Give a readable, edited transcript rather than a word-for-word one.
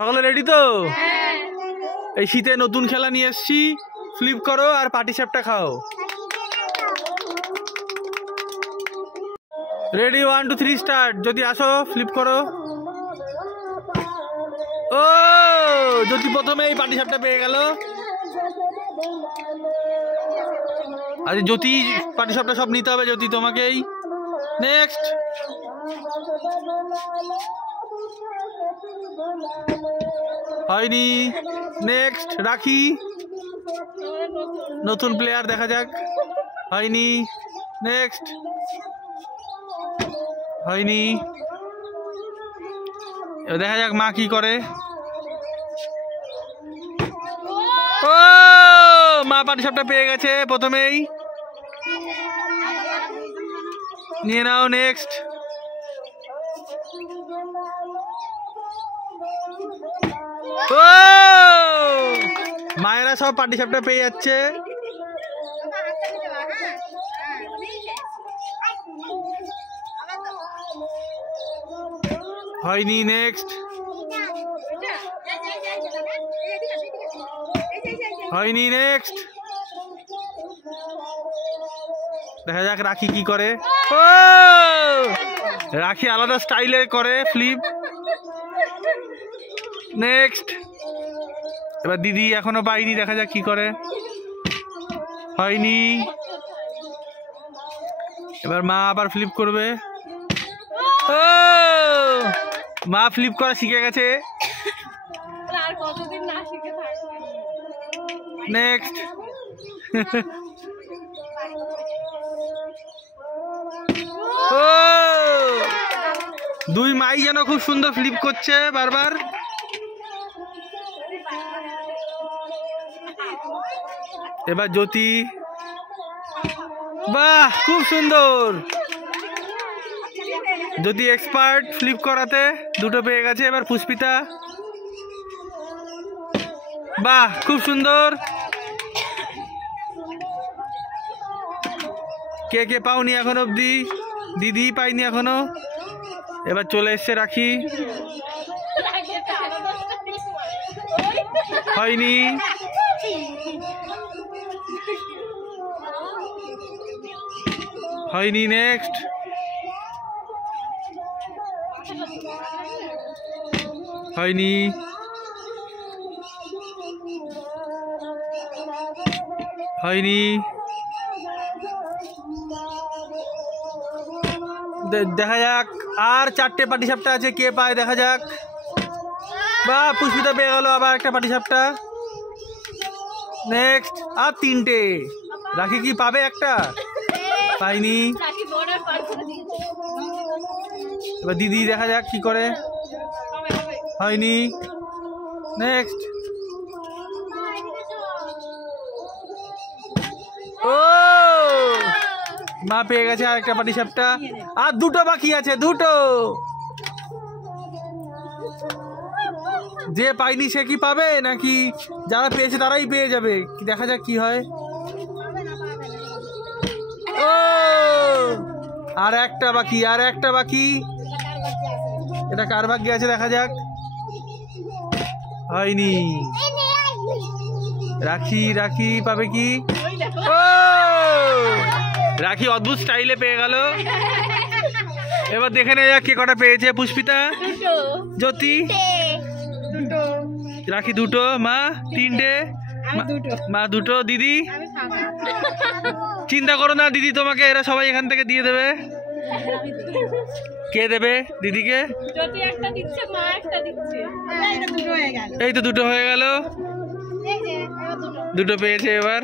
সকলে রেডি তো? এই শীতে নতুন খেলা নিয়ে এসছি, ফ্লিপ করো আর পাটিসাপটা খাও। Ready 1 2 3 start. যদি আসো ফ্লিপ করো। ও যদি প্রথমেই পাটিসাপটা পেয়ে গেল। আরে জ্যোতি পাটিসাপটা সব নিতে হবে, জ্যোতি তোমাকেই। নেক্সট। হয়নি। নেক্সট। রাখি নতুন প্লেয়ার, দেখা যাক। হয়নি। নেক্সট। হয়নি। এবার দেখা যাক মা কি করে। ও মা পাটিসাপটা পেয়ে গেছে প্রথমেই। নিয়ে নাও। নেক্সট। ও মায়েরা সব পাটিসাপটা পেয়ে যাচ্ছে। হয়নি। নেক্সট। হয়নি। নেক্সট। দেখা যাক রাখি কি করে। ও রাখি আলাদা স্টাইলে করে ফ্লিপ। নেক্সট। এবার দিদি এখনো পাইনি, দেখা যাক কি করে। হয়নি। এবার মা আবার ফ্লিপ করবে। ও মা ফ্লিপ করা শিখে গেছে। নেক্সট। ও দুই মাই যেন খুব সুন্দর ফ্লিপ করছে বারবার। এবার জ্যোতি। বাহ খুব সুন্দর। জ্যোতি এক্সপার্ট ফ্লিপ করাতে, দুটো পেয়ে গেছে। এবার পুষ্পিতা। বাহ খুব সুন্দর। কে কে পাওনি এখন অবধি? দিদি পাইনি এখনো। এবার চলে এসছে রাখি। হয়নি। হয়নি। নেক্সট। হয়নি। হয়নি। দেখা যাক আর 4টে পাটিসাপটা আছে, কে পায় দেখা যাক। বা পুষ্পিতা পেয়ে গেল আবার একটা পাটিসাপটা। নেক্সট। আর 3টে। রাখি কি পাবে একটা? পাইনি। এবার দিদি দেখা যাক কি করে। হয়নি। নেক্সট। ও মা পেয়ে গেছে আর একটা পাটিসাপটা। আর 2টো বাকি আছে, 2টো। যে পাইনি সে কি পাবে নাকি যারা পেয়েছে তারাই পেয়ে যাবে? দেখা যাক কি হয়। ও আর একটা বাকি, আর একটা বাকি। এটা কার ভাগ্যে আছে দেখা যাক। হয়নি। রাখি, রাখি পাবে কি? ও রাখি অদ্ভুত স্টাইলে পেয়ে গেল। এবার দেখে নেওয়া যাক কে কটা পেয়েছে। পুষ্পিতা, জ্যোতি, রাখি 2টো, মা 3টে, মা 2টো, দিদি চিন্তা করো না, দিদি তোমাকে এরা সবাই এখান থেকে দিয়ে দেবে। কে দেবে দিদিকে? এই তো 2টো হয়ে গেল। 2টো পেয়েছে এবার।